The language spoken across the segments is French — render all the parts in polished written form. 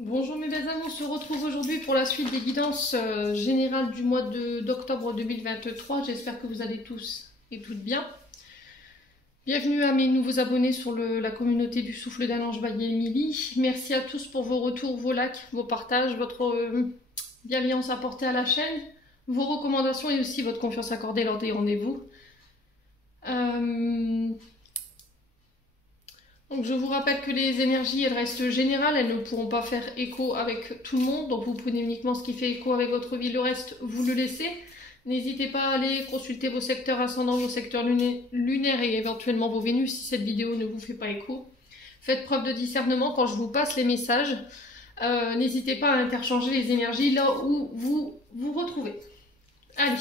Bonjour mes belles âmes, on se retrouve aujourd'hui pour la suite des guidances générales du mois d'octobre 2023. J'espère que vous allez tous et toutes bien. Bienvenue à mes nouveaux abonnés sur la communauté du Souffle d'un Ange by Émilie. Merci à tous pour vos retours, vos likes, vos partages, votre bienveillance apportée à la chaîne, vos recommandations et aussi votre confiance accordée lors des rendez-vous. Donc je vous rappelle que les énergies, elles restent générales, elles ne pourront pas faire écho avec tout le monde, donc vous prenez uniquement ce qui fait écho avec votre vie, le reste, vous le laissez. N'hésitez pas à aller consulter vos secteurs ascendants, vos secteurs lunaires et éventuellement vos Vénus si cette vidéo ne vous fait pas écho. Faites preuve de discernement quand je vous passe les messages. N'hésitez pas à interchanger les énergies là où vous vous retrouvez. Allez,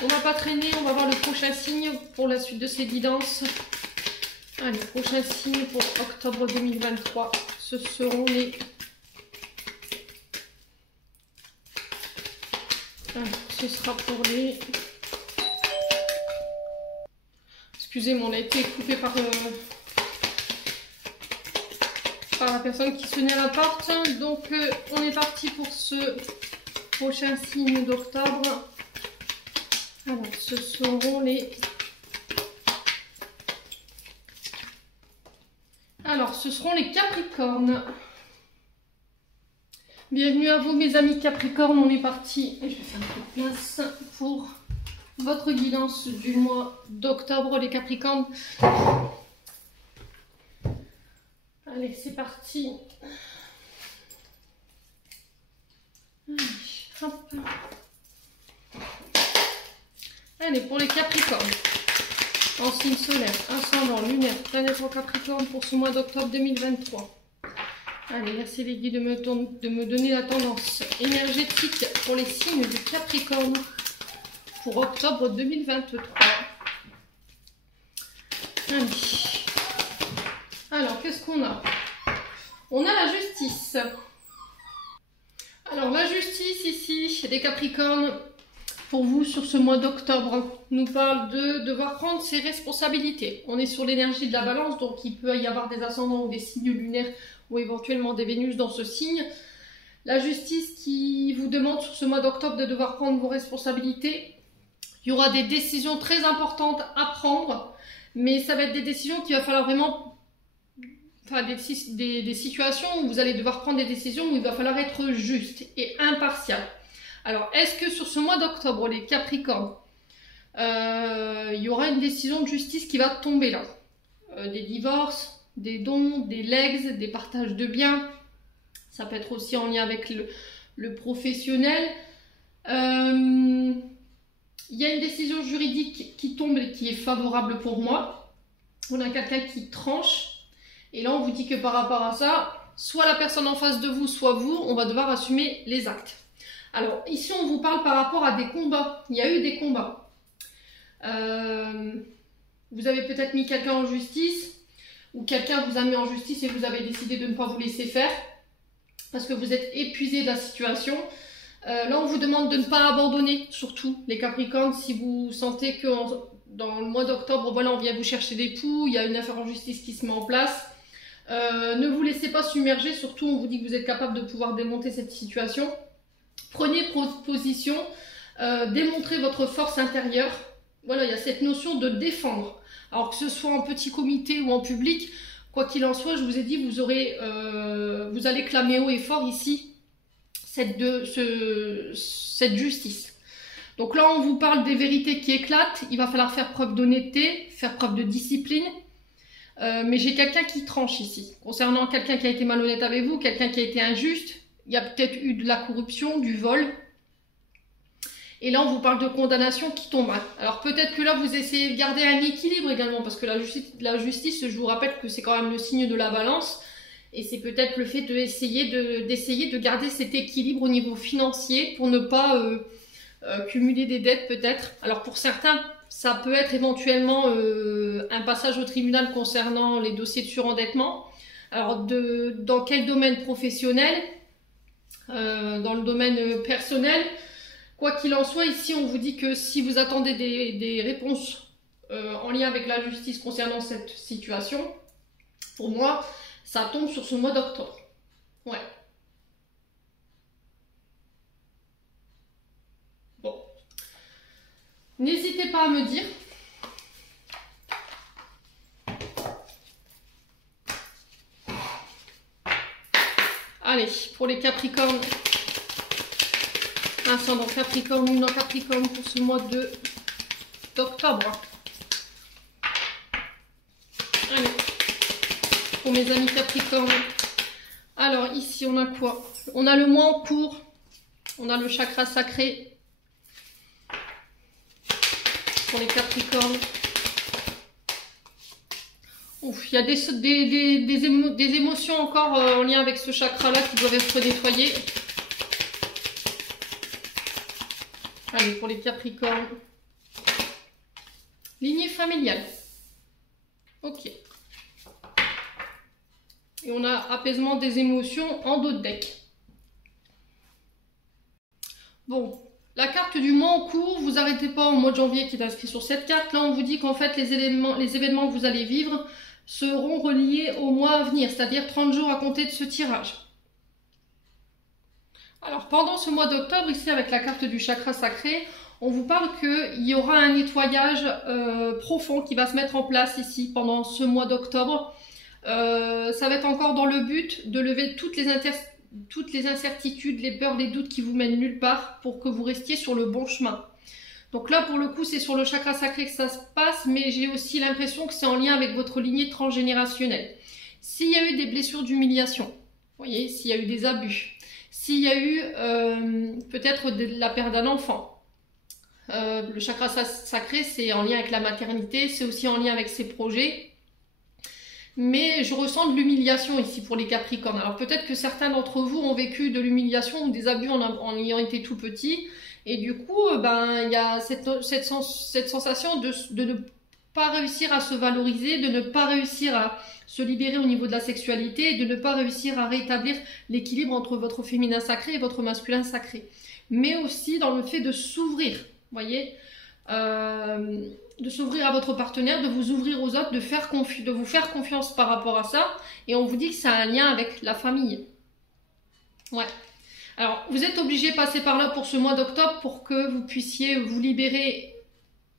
on va pas traîner, on va voir le prochain signe pour la suite de ces guidances. Allez, prochain signe pour octobre 2023, ce seront les... Allez, ce sera pour les... Excusez-moi, on a été coupé par la personne qui sonnait à la porte. Donc, on est parti pour ce prochain signe d'octobre. Alors, ce seront les... Alors, ce seront les Capricornes. Bienvenue à vous, mes amis Capricornes. On est parti. Et je vais faire un peu de place pour votre guidance du mois d'octobre, les Capricornes. Allez, c'est parti. Allez, hop. Allez, pour les Capricornes. En signe solaire, ascendant, lunaire, planète en Capricorne pour ce mois d'octobre 2023. Allez, merci les guides de me donner la tendance énergétique pour les signes du Capricorne pour octobre 2023. Allez. Alors, qu'est-ce qu'on a? On a la justice. Alors, la justice ici, des Capricornes, pour vous sur ce mois d'octobre, nous parle de devoir prendre ses responsabilités. On est sur l'énergie de la balance, donc il peut y avoir des ascendants ou des signes lunaires ou éventuellement des Vénus dans ce signe. La justice qui vous demande sur ce mois d'octobre de devoir prendre vos responsabilités. Il y aura des décisions très importantes à prendre, mais ça va être des décisions qu'il va falloir vraiment... Enfin, des situations où vous allez devoir prendre des décisions où il va falloir être juste et impartial. Alors, est-ce que sur ce mois d'octobre, les Capricornes, il y aura une décision de justice qui va tomber là? Des divorces, des dons, des legs, des partages de biens. Ça peut être aussi en lien avec le professionnel. Il y a une décision juridique qui tombe et qui est favorable pour moi. On a quelqu'un qui tranche. Et là, on vous dit que par rapport à ça, soit la personne en face de vous, soit vous, on va devoir assumer les actes. Alors, ici, on vous parle par rapport à des combats. Il y a eu des combats. Vous avez peut-être mis quelqu'un en justice, ou quelqu'un vous a mis en justice et vous avez décidé de ne pas vous laisser faire, parce que vous êtes épuisé de la situation. Là, on vous demande de ne pas abandonner, surtout les Capricornes, si vous sentez que dans le mois d'octobre, voilà, on vient vous chercher des poux, il y a une affaire en justice qui se met en place. Ne vous laissez pas submerger, surtout, on vous dit que vous êtes capable de pouvoir démonter cette situation. Prenez position, démontrez votre force intérieure. Voilà, il y a cette notion de défendre. Alors que ce soit en petit comité ou en public, quoi qu'il en soit, je vous ai dit, vous allez clamer haut et fort ici cette justice. Donc là, on vous parle des vérités qui éclatent. Il va falloir faire preuve d'honnêteté, faire preuve de discipline. Mais j'ai quelqu'un qui tranche ici. Concernant quelqu'un qui a été malhonnête avec vous, quelqu'un qui a été injuste, il y a peut-être eu de la corruption, du vol. Et là, on vous parle de condamnation qui tombe. Alors peut-être que là, vous essayez de garder un équilibre également, parce que la justice, je vous rappelle que c'est quand même le signe de la balance. Et c'est peut-être le fait d'essayer de garder cet équilibre au niveau financier pour ne pas cumuler des dettes peut-être. Alors pour certains, ça peut être éventuellement un passage au tribunal concernant les dossiers de surendettement. Alors dans quel domaine professionnel? Dans le domaine personnel? Quoi qu'il en soit, ici on vous dit que si vous attendez des réponses en lien avec la justice concernant cette situation, pour moi, ça tombe sur ce mois d'octobre. Ouais. N'hésitez pas à me dire. Allez, pour les Capricornes, ascendant Capricorne, lune en Capricorne pour ce mois d'octobre. Allez, pour mes amis Capricornes. Alors ici on a quoi? On a le mois en cours, on a le chakra sacré pour les Capricornes. Ouf, il y a des émotions encore en lien avec ce chakra-là qui doivent être nettoyées. Allez, pour les Capricornes. Lignée familiale. Ok. Et on a apaisement des émotions en dos de deck. Bon, la carte du mois en cours, vous arrêtez pas au mois de janvier qui est inscrit sur cette carte. Là, on vous dit qu'en fait, les événements que vous allez vivre seront reliés au mois à venir, c'est-à-dire 30 jours à compter de ce tirage. Alors, pendant ce mois d'octobre, ici, avec la carte du chakra sacré, on vous parle qu'il y aura un nettoyage profond qui va se mettre en place ici pendant ce mois d'octobre. Ça va être encore dans le but de lever toutes les incertitudes, les peurs, les doutes qui vous mènent nulle part pour que vous restiez sur le bon chemin. Donc là, pour le coup, c'est sur le chakra sacré que ça se passe, mais j'ai aussi l'impression que c'est en lien avec votre lignée transgénérationnelle. S'il y a eu des blessures d'humiliation, vous voyez, s'il y a eu des abus, s'il y a eu peut-être la perte d'un enfant, le chakra sacré, c'est en lien avec la maternité, c'est aussi en lien avec ses projets. Mais je ressens de l'humiliation ici pour les Capricornes. Alors peut-être que certains d'entre vous ont vécu de l'humiliation ou des abus en ayant été tout petit. Et du coup, il y a cette sensation de ne pas réussir à se valoriser, de ne pas réussir à se libérer au niveau de la sexualité, et de ne pas réussir à rétablir l'équilibre entre votre féminin sacré et votre masculin sacré. Mais aussi dans le fait de s'ouvrir, vous voyez, de s'ouvrir à votre partenaire, de vous ouvrir aux autres, de vous faire confiance par rapport à ça. Et on vous dit que ça a un lien avec la famille. Ouais. Alors, vous êtes obligé de passer par là pour ce mois d'octobre pour que vous puissiez vous libérer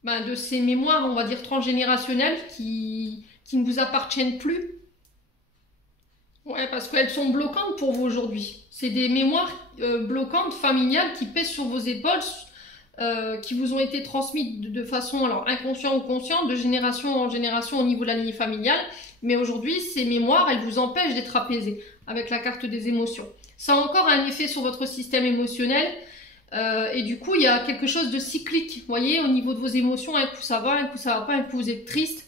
de ces mémoires, on va dire, transgénérationnelles qui ne vous appartiennent plus. Ouais, parce qu'elles sont bloquantes pour vous aujourd'hui. C'est des mémoires bloquantes, familiales, qui pèsent sur vos épaules, qui vous ont été transmises de façon alors inconsciente ou consciente, de génération en génération au niveau de la lignée familiale. Mais aujourd'hui, ces mémoires, elles vous empêchent d'être apaisées avec la carte des émotions. Ça a encore un effet sur votre système émotionnel. Et du coup, il y a quelque chose de cyclique, vous voyez, au niveau de vos émotions. Un coup ça va pas, un coup vous êtes triste.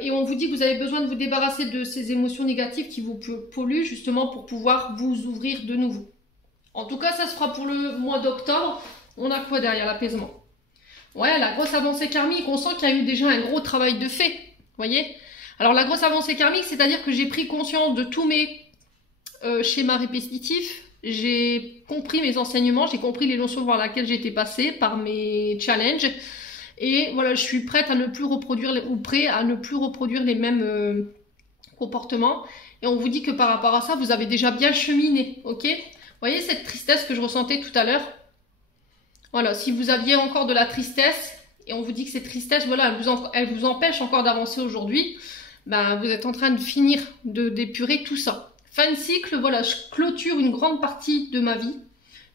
Et on vous dit que vous avez besoin de vous débarrasser de ces émotions négatives qui vous polluent, justement pour pouvoir vous ouvrir de nouveau. En tout cas, ça se fera pour le mois d'octobre. On a quoi derrière l'apaisement? Ouais, la grosse avancée karmique, on sent qu'il y a eu déjà un gros travail de fait, vous voyez. Alors la grosse avancée karmique, c'est-à-dire que j'ai pris conscience de tous mes schémas répétitifs, j'ai compris mes enseignements, j'ai compris les leçons par lesquelles j'étais passée, par mes challenges, et voilà, je suis prête à ne plus reproduire, prêt à ne plus reproduire les mêmes comportements, et on vous dit que par rapport à ça, vous avez déjà bien cheminé, ok? Vous voyez cette tristesse que je ressentais tout à l'heure? Voilà, si vous aviez encore de la tristesse, et on vous dit que cette tristesse, voilà, elle vous empêche encore d'avancer aujourd'hui, vous êtes en train de finir d'épurer tout ça. Fin de cycle, voilà, je clôture une grande partie de ma vie,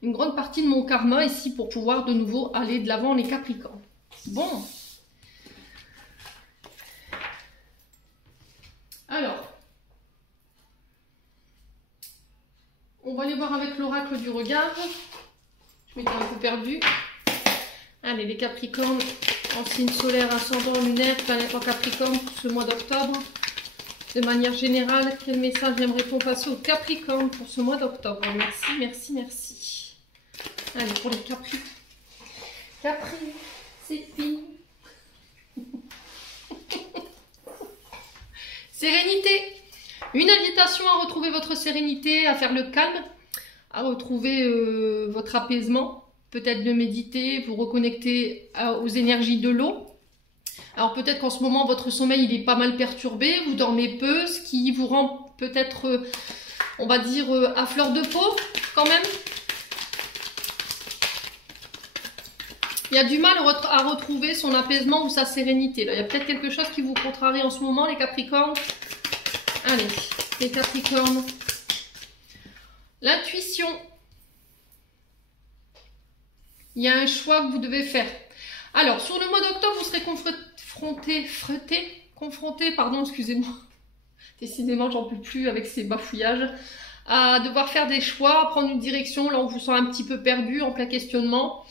une grande partie de mon karma ici pour pouvoir de nouveau aller de l'avant les Capricornes. Bon. Alors, on va aller voir avec l'oracle du regard. Je m'étais un peu perdue. Allez, les Capricornes, en signe solaire, ascendant, lunaire, planète en Capricorne pour ce mois d'octobre. De manière générale, quel message j'aimerais-on passer aux Capricornes pour ce mois d'octobre? Merci, merci, merci. Allez, pour les Capri. Capri, c'est fini. Sérénité. Une invitation à retrouver votre sérénité, à faire le calme, à retrouver votre apaisement. Peut-être de méditer, vous reconnecter aux énergies de l'eau. Alors peut-être qu'en ce moment, votre sommeil il est pas mal perturbé, vous dormez peu, ce qui vous rend peut-être, on va dire, à fleur de peau quand même. Il y a du mal à retrouver son apaisement ou sa sérénité. Là, il y a peut-être quelque chose qui vous contrarie en ce moment, les Capricornes. Allez, les Capricornes. L'intuition. Il y a un choix que vous devez faire. Alors, sur le mois d'octobre, vous serez confronté, pardon, excusez-moi. Décidément, j'en peux plus avec ces bafouillages. À devoir faire des choix, à prendre une direction. Là, on vous sent un petit peu perdu, en plein questionnement.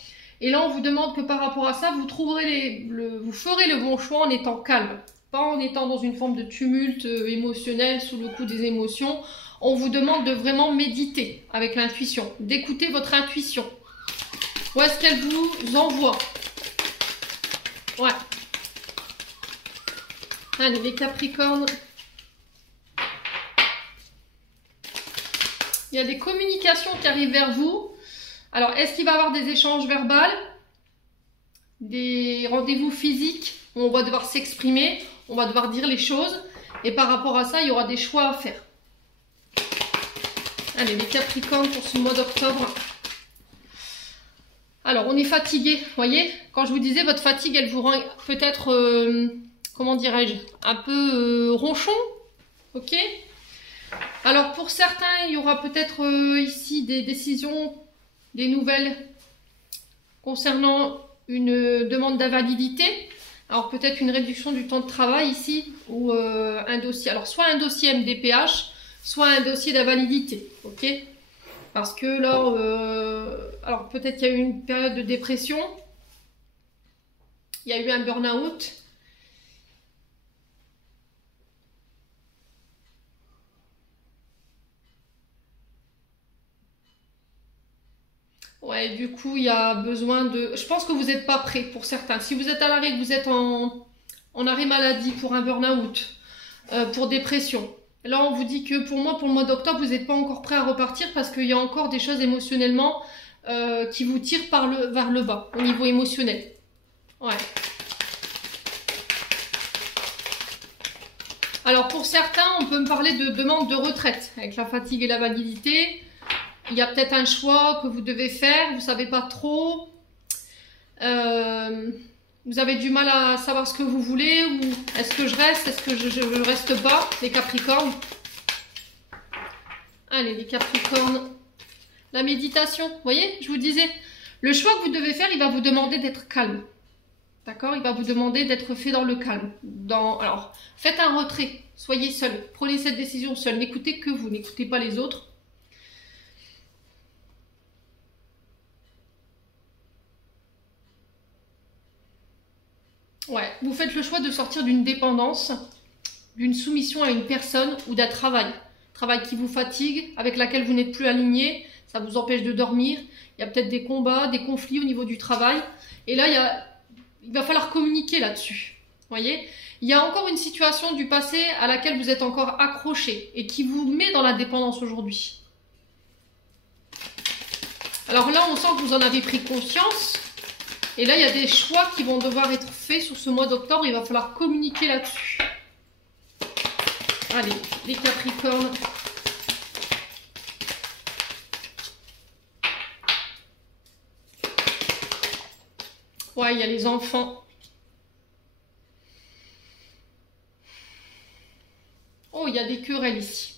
Et là, on vous demande que par rapport à ça, vous ferez le bon choix en étant calme. Pas en étant dans une forme de tumulte émotionnel, sous le coup des émotions. On vous demande de vraiment méditer avec l'intuition, d'écouter votre intuition. Où est-ce qu'elle vous envoie? Ouais. Allez, les Capricornes. Il y a des communications qui arrivent vers vous. Alors, est-ce qu'il va y avoir des échanges verbaux? Des rendez-vous physiques où on va devoir s'exprimer, on va devoir dire les choses. Et par rapport à ça, il y aura des choix à faire. Allez, les Capricornes pour ce mois d'octobre. Alors, on est fatigué, vous voyez? Quand je vous disais, votre fatigue, elle vous rend peut-être, comment dirais-je, un peu ronchon, ok? Alors, pour certains, il y aura peut-être ici des décisions, des nouvelles concernant une demande d'invalidité. Alors, peut-être une réduction du temps de travail ici, ou un dossier. Alors, soit un dossier MDPH, soit un dossier d'invalidité, ok? Parce que là, alors peut-être qu'il y a eu une période de dépression, il y a eu un burn-out. Ouais, du coup, il y a besoin de... Je pense que vous n'êtes pas prêt pour certains. Si vous êtes à l'arrêt, que vous êtes en arrêt maladie pour un burn-out, pour dépression. Là, on vous dit que pour moi, pour le mois d'octobre, vous n'êtes pas encore prêt à repartir parce qu'il y a encore des choses émotionnellement qui vous tirent vers le bas, au niveau émotionnel. Ouais. Alors, pour certains, on peut me parler de demande de retraite. Avec la fatigue et la validité, il y a peut-être un choix que vous devez faire, vous ne savez pas trop. Vous avez du mal à savoir ce que vous voulez, ou est-ce que je reste, est-ce que je ne reste pas, les Capricornes. Allez, les Capricornes. La méditation, vous voyez, je vous disais, le choix que vous devez faire, il va vous demander d'être calme. D'accord? Il va vous demander d'être fait dans le calme. Alors, faites un retrait, soyez seul, prenez cette décision seul, n'écoutez que vous, n'écoutez pas les autres. Ouais, vous faites le choix de sortir d'une dépendance, d'une soumission à une personne ou d'un travail. Travail qui vous fatigue, avec laquelle vous n'êtes plus aligné, ça vous empêche de dormir. Il y a peut-être des combats, des conflits au niveau du travail. Et là, il va falloir communiquer là-dessus. Voyez, il y a encore une situation du passé à laquelle vous êtes encore accroché et qui vous met dans la dépendance aujourd'hui. Alors là, on sent que vous en avez pris conscience. Et là, il y a des choix qui vont devoir être faits sur ce mois d'octobre. Il va falloir communiquer là-dessus. Allez, les Capricornes. Ouais, il y a les enfants. Oh, il y a des querelles ici.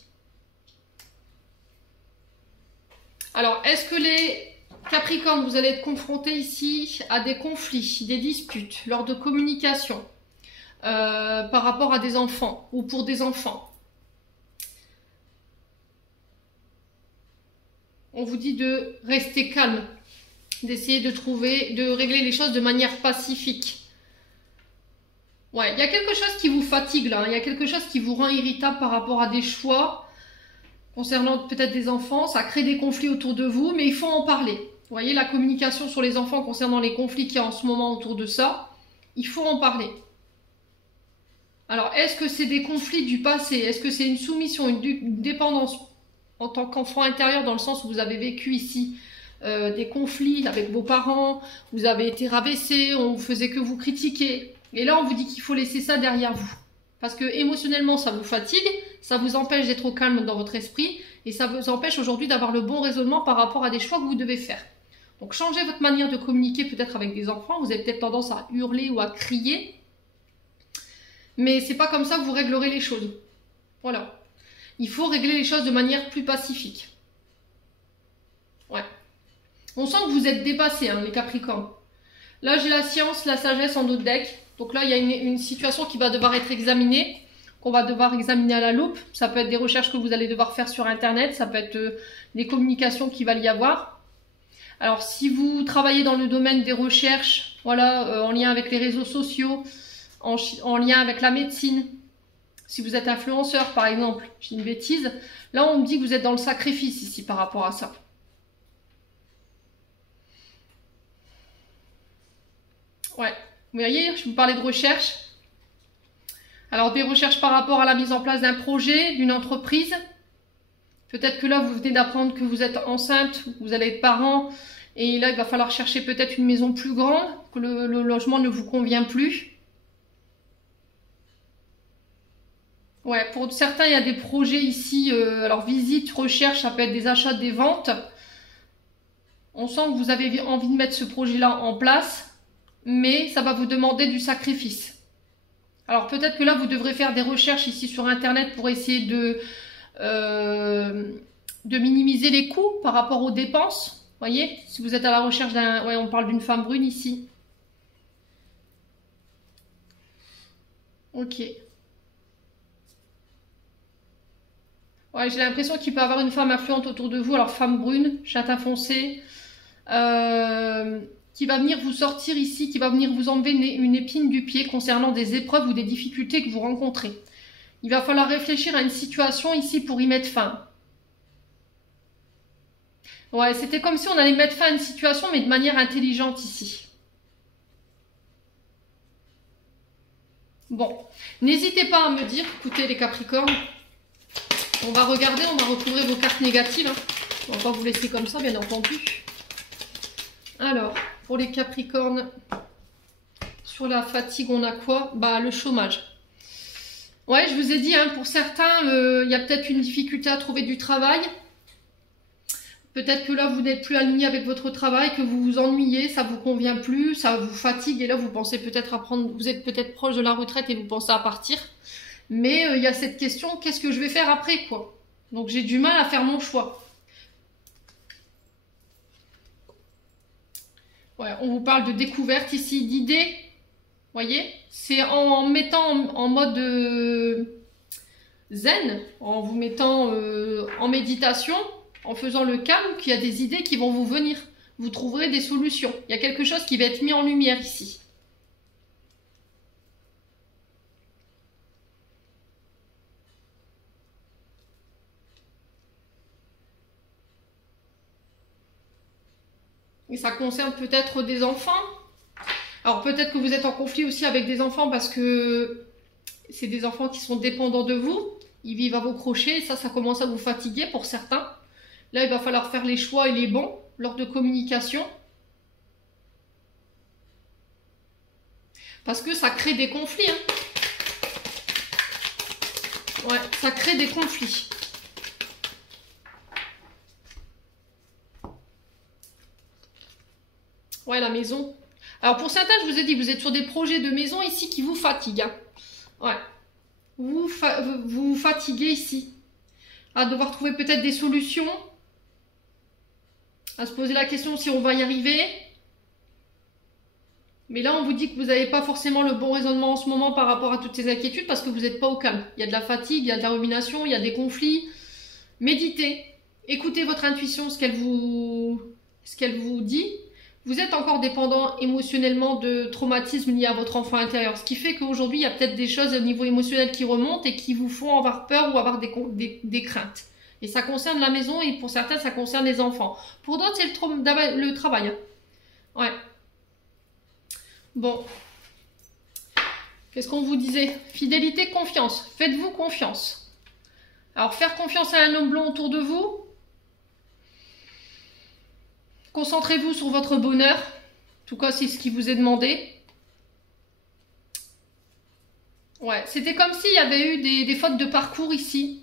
Alors, est-ce que les Capricorne, vous allez être confronté ici à des conflits, des disputes lors de communication par rapport à des enfants ou pour des enfants. On vous dit de rester calme, d'essayer de régler les choses de manière pacifique. Ouais, il y a quelque chose qui vous fatigue là, il y a quelque chose qui vous rend irritable par rapport à des choix concernant peut-être des enfants, ça crée des conflits autour de vous, mais il faut en parler. Vous voyez, la communication sur les enfants concernant les conflits qu'il y a en ce moment autour de ça, il faut en parler. Alors, est-ce que c'est des conflits du passé? Est-ce que c'est une soumission, une dépendance en tant qu'enfant intérieur, dans le sens où vous avez vécu ici des conflits avec vos parents, vous avez été rabaissé, on ne faisait que vous critiquer. Et là, on vous dit qu'il faut laisser ça derrière vous. Parce que émotionnellement, ça vous fatigue, ça vous empêche d'être au calme dans votre esprit, et ça vous empêche aujourd'hui d'avoir le bon raisonnement par rapport à des choix que vous devez faire. Donc changez votre manière de communiquer peut-être avec des enfants. Vous avez peut-être tendance à hurler ou à crier. Mais c'est pas comme ça que vous réglerez les choses. Voilà. Il faut régler les choses de manière plus pacifique. Ouais. On sent que vous êtes dépassés, hein, les Capricornes. Là, j'ai la science, la sagesse en autre deck. Donc là, il y a une situation qui va devoir être examinée, qu'on va devoir examiner à la loupe. Ça peut être des recherches que vous allez devoir faire sur Internet. Ça peut être des communications qu'il va y avoir. Alors, si vous travaillez dans le domaine des recherches, voilà, en lien avec les réseaux sociaux, en lien avec la médecine, si vous êtes influenceur, par exemple, j'ai une bêtise, là, on me dit que vous êtes dans le sacrifice ici par rapport à ça. Ouais, vous voyez, je vous parlais de recherche. Alors, des recherches par rapport à la mise en place d'un projet, d'une entreprise. Peut-être que là, vous venez d'apprendre que vous êtes enceinte, vous allez être parent, et là, il va falloir chercher peut-être une maison plus grande, que le logement ne vous convient plus. Ouais, pour certains, il y a des projets ici, alors visite, recherche, ça peut être des achats, des ventes. On sent que vous avez envie de mettre ce projet-là en place, mais ça va vous demander du sacrifice. Alors peut-être que là, vous devrez faire des recherches ici sur Internet pour essayer de minimiser les coûts par rapport aux dépenses. Vous voyez, si vous êtes à la recherche d'un... Ouais, on parle d'une femme brune ici. Ok. Ouais, j'ai l'impression qu'il peut y avoir une femme influente autour de vous. Alors femme brune, châtain foncé, qui va venir vous sortir ici, qui va venir vous enlever une épine du pied concernant des épreuves ou des difficultés que vous rencontrez. Il va falloir réfléchir à une situation ici pour y mettre fin. Ouais, c'était comme si on allait mettre fin à une situation, mais de manière intelligente ici. Bon, n'hésitez pas à me dire, écoutez les Capricornes, on va regarder, on va recouvrir vos cartes négatives. Hein. On va pas vous laisser comme ça, bien entendu. Alors, pour les Capricornes, sur la fatigue, on a quoi? Bah, le chômage. Ouais, je vous ai dit, hein, pour certains, il y a peut-être une difficulté à trouver du travail. Peut-être que là, vous n'êtes plus aligné avec votre travail, que vous vous ennuyez, ça vous convient plus, ça vous fatigue. Et là, vous pensez peut-être à prendre, vous êtes peut-être proche de la retraite et vous pensez à partir. Mais il y a cette question, qu'est-ce que je vais faire après, quoi? Donc, j'ai du mal à faire mon choix. Ouais, on vous parle de découverte ici, d'idées. Voyez, c'est en mettant en mode zen, en vous mettant en méditation, en faisant le calme, qu'il y a des idées qui vont vous venir. Vous trouverez des solutions. Il y a quelque chose qui va être mis en lumière ici. Et ça concerne peut-être des enfants. Alors peut-être que vous êtes en conflit aussi avec des enfants parce que c'est des enfants qui sont dépendants de vous. Ils vivent à vos crochets et ça commence à vous fatiguer pour certains. Là, il va falloir faire les choix et les bons lors de communication. Parce que ça crée des conflits. Hein. Ouais, ça crée des conflits. Ouais, la maison. Alors pour certains, je vous ai dit, vous êtes sur des projets de maison ici qui vous fatiguent. Hein. Ouais. Vous vous fatiguez ici. À devoir trouver peut-être des solutions. À se poser la question si on va y arriver. Mais là, on vous dit que vous n'avez pas forcément le bon raisonnement en ce moment par rapport à toutes ces inquiétudes parce que vous n'êtes pas au calme. Il y a de la fatigue, il y a de la rumination, il y a des conflits. Méditez. Écoutez votre intuition, ce qu'elle vous dit. Vous êtes encore dépendant émotionnellement de traumatismes liés à votre enfant intérieur. Ce qui fait qu'aujourd'hui, il y a peut-être des choses au niveau émotionnel qui remontent et qui vous font avoir peur ou avoir des craintes. Et ça concerne la maison et pour certains, ça concerne les enfants. Pour d'autres, c'est le travail. Ouais. Bon. Qu'est-ce qu'on vous disait? Fidélité, confiance. Faites-vous confiance. Alors, faire confiance à un homme blond autour de vous. Concentrez-vous sur votre bonheur. En tout cas, c'est ce qui vous est demandé. Ouais, c'était comme s'il y avait eu des fautes de parcours ici.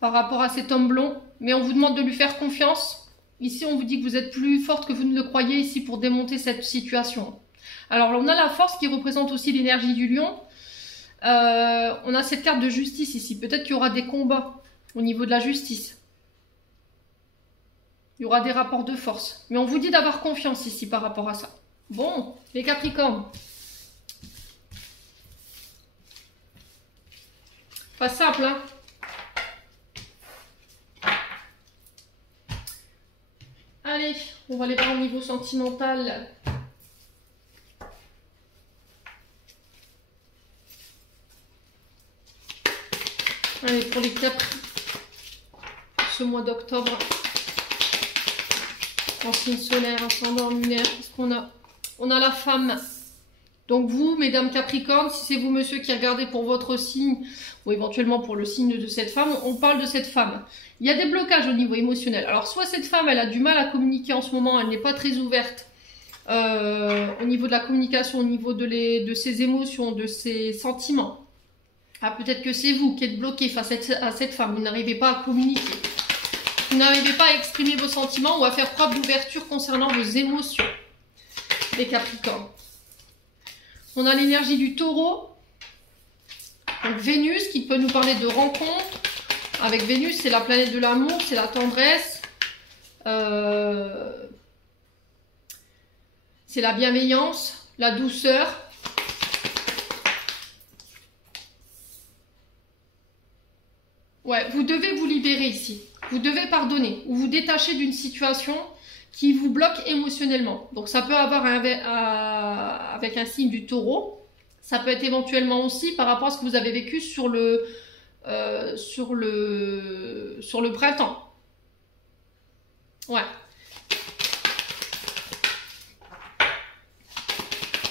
Par rapport à cet homme blond. Mais on vous demande de lui faire confiance. Ici, on vous dit que vous êtes plus forte que vous ne le croyez ici pour démonter cette situation. Alors, on a la force qui représente aussi l'énergie du lion. On a cette carte de justice ici. Peut-être qu'il y aura des combats au niveau de la justice. Il y aura des rapports de force. Mais on vous dit d'avoir confiance ici par rapport à ça. Bon, les Capricornes. Pas simple, hein? Allez, on va aller voir au niveau sentimental. Allez, pour les Capri, ce mois d'octobre, en signe solaire, ascendant lunaire, qu'est-ce qu'on a? On a la femme. Donc vous, mesdames Capricorne, si c'est vous, monsieur, qui regardez pour votre signe, ou éventuellement pour le signe de cette femme, on parle de cette femme. Il y a des blocages au niveau émotionnel. Alors soit cette femme, elle a du mal à communiquer en ce moment, elle n'est pas très ouverte au niveau de la communication, au niveau de ses émotions, de ses sentiments. Ah, peut-être que c'est vous qui êtes bloqué face à cette femme, vous n'arrivez pas à communiquer. Vous n'arrivez pas à exprimer vos sentiments ou à faire preuve d'ouverture concernant vos émotions, les Capricornes. On a l'énergie du taureau. Donc Vénus qui peut nous parler de rencontres. Avec Vénus, c'est la planète de l'amour, c'est la tendresse. C'est la bienveillance, la douceur. Ouais, vous devez vous libérer ici. Vous devez pardonner ou vous détacher d'une situation qui vous bloque émotionnellement. Donc ça peut avoir avec un signe du taureau. Ça peut être éventuellement aussi par rapport à ce que vous avez vécu sur le printemps. Ouais.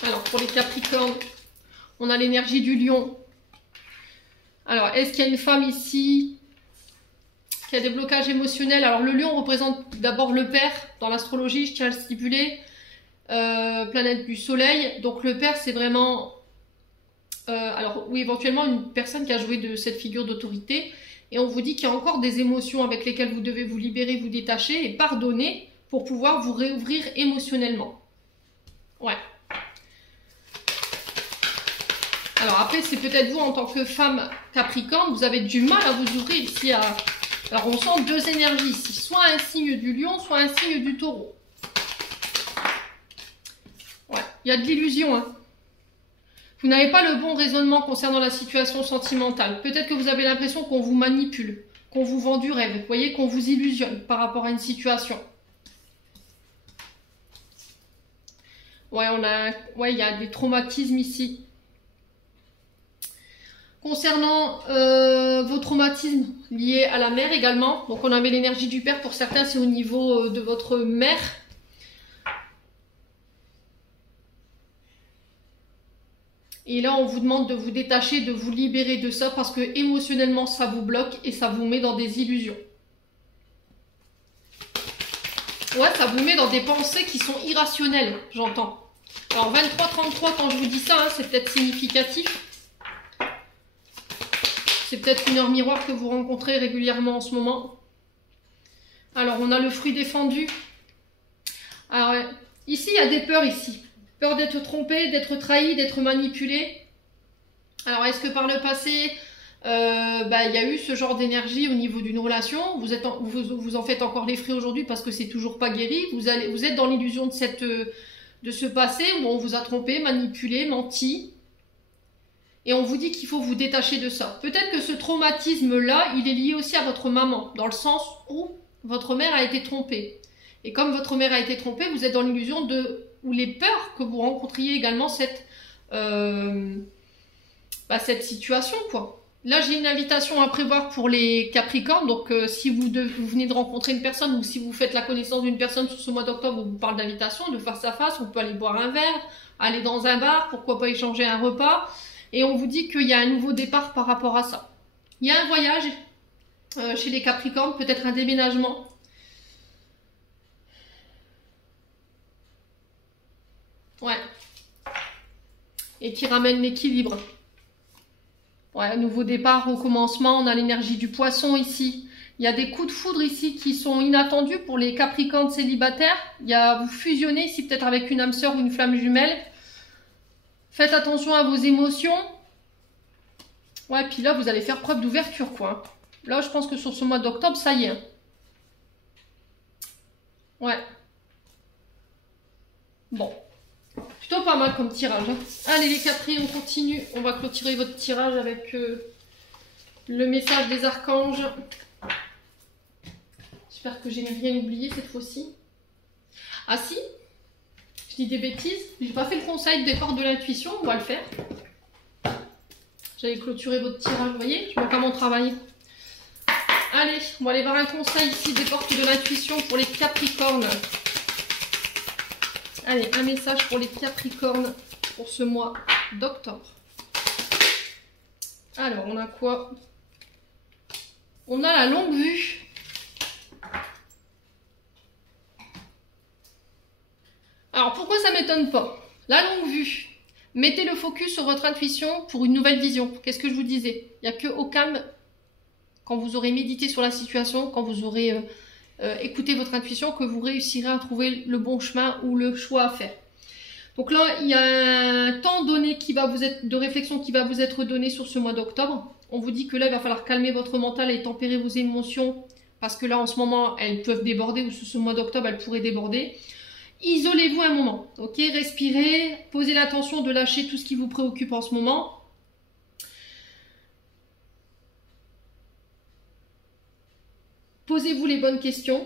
Alors pour les Capricornes, on a l'énergie du lion. Alors est-ce qu'il y a une femme ici qui a des blocages émotionnels? Alors le lion représente d'abord le père dans l'astrologie, je tiens à le stipuler. Planète du soleil. Donc le père c'est vraiment... alors oui, éventuellement une personne qui a joué de cette figure d'autorité. Et on vous dit qu'il y a encore des émotions avec lesquelles vous devez vous libérer, vous détacher et pardonner pour pouvoir vous réouvrir émotionnellement. Ouais. Alors après, c'est peut-être vous en tant que femme Capricorne, vous avez du mal à vous ouvrir ici à... Alors on sent deux énergies ici, soit un signe du lion, soit un signe du taureau. Ouais, il y a de l'illusion, hein. Vous n'avez pas le bon raisonnement concernant la situation sentimentale. Peut-être que vous avez l'impression qu'on vous manipule, qu'on vous vend du rêve, vous voyez, qu'on vous illusionne par rapport à une situation. Ouais, il y a des traumatismes ici. Concernant vos traumatismes liés à la mère également, donc on avait l'énergie du père, pour certains c'est au niveau de votre mère. Et là on vous demande de vous détacher, de vous libérer de ça parce que émotionnellement ça vous bloque et ça vous met dans des illusions. Ouais, ça vous met dans des pensées qui sont irrationnelles, j'entends. Alors 23-33, quand je vous dis ça, hein, c'est peut-être significatif. C'est peut-être une heure miroir que vous rencontrez régulièrement en ce moment. Alors, on a le fruit défendu. Alors, ici, il y a des peurs ici. Peur d'être trompé, d'être trahi, d'être manipulé. Alors, est-ce que par le passé, il y a eu ce genre d'énergie au niveau d'une relation? Vous en faites encore les frais aujourd'hui parce que c'est toujours pas guéri. Vous êtes dans l'illusion de ce passé où on vous a trompé, manipulé, menti. Et on vous dit qu'il faut vous détacher de ça. Peut-être que ce traumatisme-là, il est lié aussi à votre maman, dans le sens où votre mère a été trompée. Et comme votre mère a été trompée, vous êtes dans l'illusion ou les peurs que vous rencontriez également cette situation, quoi. Là, j'ai une invitation à prévoir pour les Capricornes. Donc, si vous venez de rencontrer une personne ou si vous faites la connaissance d'une personne sur ce mois d'octobre, on vous parle d'invitation, de face à face, on peut aller boire un verre, aller dans un bar, pourquoi pas échanger un repas. Et on vous dit qu'il y a un nouveau départ par rapport à ça. Il y a un voyage chez les Capricornes, peut-être un déménagement. Ouais. Et qui ramène l'équilibre. Ouais, un nouveau départ, recommencement. On a l'énergie du poisson ici. Il y a des coups de foudre ici qui sont inattendus pour les Capricornes célibataires. Il y a vous fusionnez ici peut-être avec une âme sœur ou une flamme jumelle. Faites attention à vos émotions. Ouais, puis là, vous allez faire preuve d'ouverture, quoi. Là, je pense que sur ce mois d'octobre, ça y est. Ouais. Bon. Plutôt pas mal comme tirage. Hein. Allez, les Capri, on continue. On va clôturer votre tirage avec le message des archanges. J'espère que j'ai rien oublié cette fois-ci. Ah si, je dis des bêtises. J'ai pas fait le conseil des portes de l'intuition. On va le faire. J'allais clôturer votre tirage, vous voyez. Je vois pas mon travail. Allez, on va aller voir un conseil ici des portes de l'intuition pour les Capricornes. Allez, un message pour les Capricornes pour ce mois d'octobre. Alors, on a quoi? On a la longue vue. Alors, pourquoi ça ne m'étonne pas? La longue vue. Mettez le focus sur votre intuition pour une nouvelle vision. Qu'est-ce que je vous disais? Il n'y a que au calme, quand vous aurez médité sur la situation, quand vous aurez écouté votre intuition, que vous réussirez à trouver le bon chemin ou le choix à faire. Donc là, il y a un temps donné qui va vous être, de réflexion qui va vous être donné sur ce mois d'octobre. On vous dit que là, il va falloir calmer votre mental et tempérer vos émotions, parce que là, en ce moment, elles peuvent déborder, ou sur ce mois d'octobre, elles pourraient déborder. Isolez-vous un moment, ok? Respirez, posez l'intention de lâcher tout ce qui vous préoccupe en ce moment. Posez-vous les bonnes questions.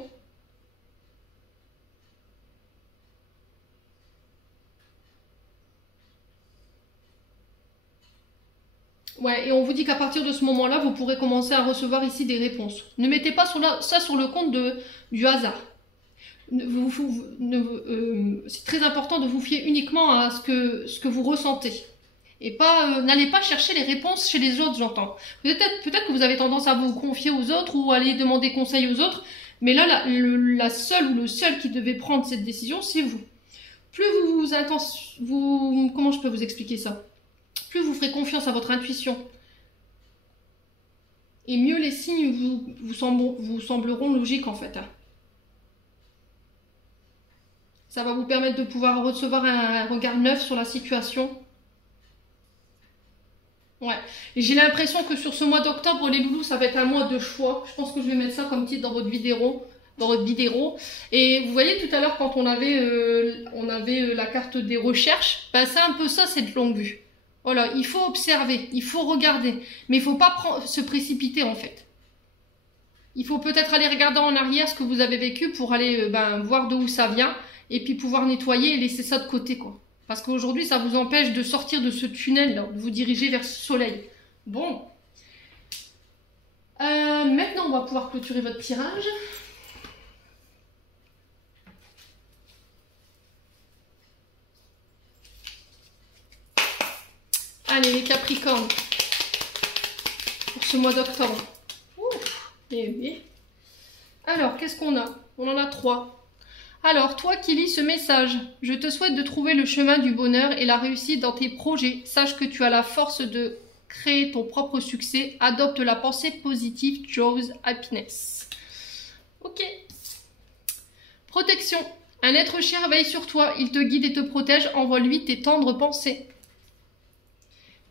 Ouais, et on vous dit qu'à partir de ce moment-là, vous pourrez commencer à recevoir ici des réponses. Ne mettez pas ça sur le compte du hasard. C'est très important de vous fier uniquement à ce que vous ressentez. Et pas n'allez pas chercher les réponses chez les autres, j'entends. Peut-être que vous avez tendance à vous confier aux autres ou aller demander conseil aux autres, mais là, la seule ou le seul qui devait prendre cette décision, c'est vous. Plus comment je peux vous expliquer ça? Plus vous ferez confiance à votre intuition, et mieux les signes vous sembleront logiques en fait. Ça va vous permettre de pouvoir recevoir un regard neuf sur la situation. Ouais. Et j'ai l'impression que sur ce mois d'octobre, les loulous, ça va être un mois de choix. Je pense que je vais mettre ça comme titre dans votre vidéo. Et vous voyez tout à l'heure quand on avait la carte des recherches, ben c'est un peu ça cette longue vue. Voilà, il faut observer, il faut regarder, mais il ne faut pas se précipiter en fait. Il faut peut-être aller regarder en arrière ce que vous avez vécu pour aller voir d'où ça vient et puis pouvoir nettoyer et laisser ça de côté quoi. Parce qu'aujourd'hui ça vous empêche de sortir de ce tunnel là, de vous diriger vers ce soleil. Bon. Maintenant on va pouvoir clôturer votre tirage. Allez les Capricornes, pour ce mois d'octobre. Alors, qu'est-ce qu'on a? On en a 3. Alors, toi qui lis ce message, je te souhaite de trouver le chemin du bonheur et la réussite dans tes projets. Sache que tu as la force de créer ton propre succès. Adopte la pensée positive, chose happiness. Ok. Protection. Un être cher veille sur toi. Il te guide et te protège. Envoie-lui tes tendres pensées.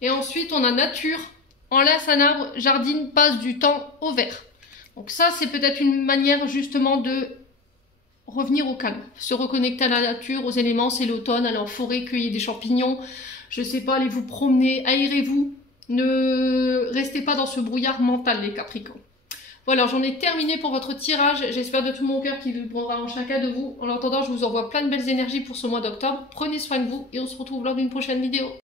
Et ensuite, on a nature. Enlace un arbre, jardine, passe du temps au vert. Donc ça, c'est peut-être une manière justement de revenir au calme. Se reconnecter à la nature, aux éléments. C'est l'automne, aller en forêt, cueillir des champignons. Je sais pas, allez vous promener, aérez-vous. Ne restez pas dans ce brouillard mental, les Capricornes. Voilà, j'en ai terminé pour votre tirage. J'espère de tout mon cœur qu'il répondra en chacun de vous. En attendant, je vous envoie plein de belles énergies pour ce mois d'octobre. Prenez soin de vous et on se retrouve lors d'une prochaine vidéo.